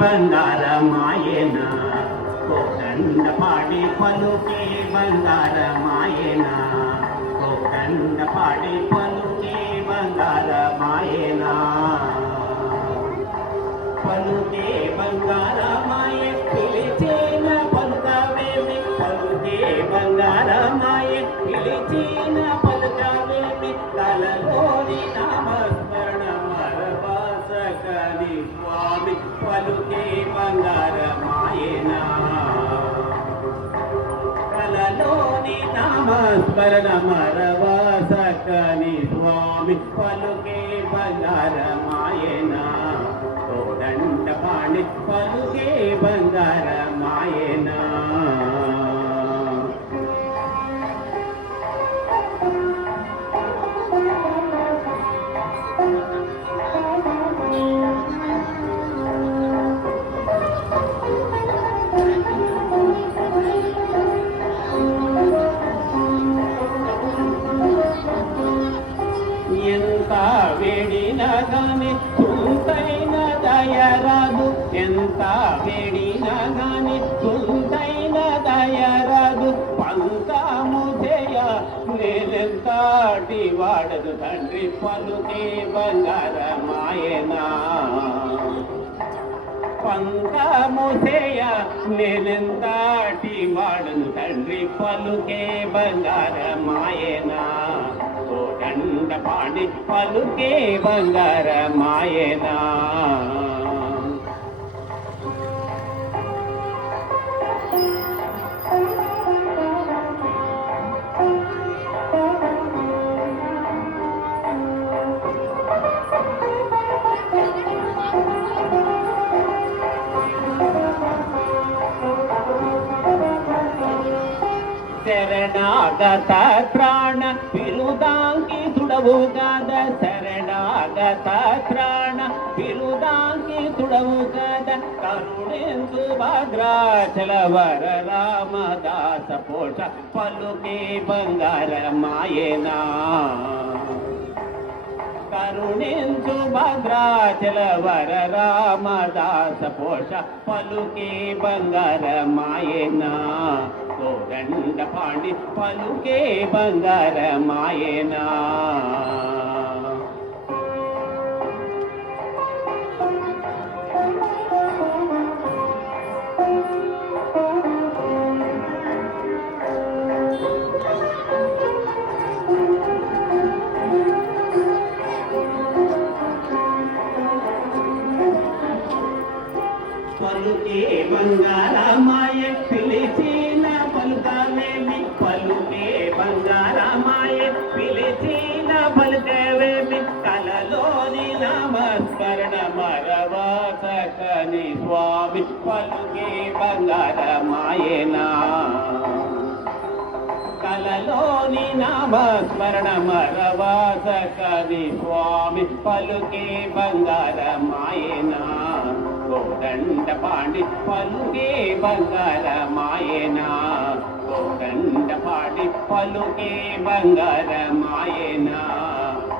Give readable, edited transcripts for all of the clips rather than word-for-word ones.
బంగారమాయనా కోకండ పాడి పలుకే బంగారమాయనా కోకండ పాడి పలుకే బంగారమాయనా పలుకే బంగారమాయ పిలిచిన పలుకవేమి పలుకే బంగారమాయ పిలిచిన పలుకవేమి కలలోని నామస్మరణ మరవాసకని స్వామి పలుకే బంగారమాయనా కలలోని నామస్మరణ మరవాసకని స్వామి పలుకే బంగారమాయనా కోదండ పాణి పలుకే బంగారమాయనా ఎంత వేడినా గాని సొంతైన దయరాదు ఎంత వేడినా గాని సొంతైన దయరాదు పంకము చేయ నేనెంతటి వాడదు తండ్రి పలుకే బంగారమాయనా పంకము చేయ నేనెంతటి వాడను తండ్రి పలుకే బంగారమాయనా కోదండ పాడి పలుకే బంగారమాయనా శరణాగత ప్రాణ విరుదాంకి తుడవు గద శరణాగత ప్రాణ విరుదాంకి తుడవు గద కరుణించు భద్రాచల వర రామదాస పోష పలుకే బంగారమాయనా కరుణించు భద్రాచల వర రామదాస పోష పలుకే బంగారమాయనా కోదండ పాండి పలుకే బంగారమాయనా పలుకే బంగారమాయ పిలిచిన పలుకవేమి పలుకే బంగారమాయ పిలిచిన పలుకవేమి కలలోని నామస్మరణ మరవాసకని స్వామి పలుకే బంగారమాయనా కలలోని నామస్మరణ మరవాసకని స్వామి పలుకే బంగారమాయనా కోదండ పాడి పలుకే బంగారమాయనా కోదండ పాడి పలుకే బంగారమాయనా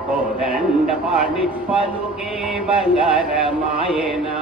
కోదండ పాడి పలుకే బంగారమాయనా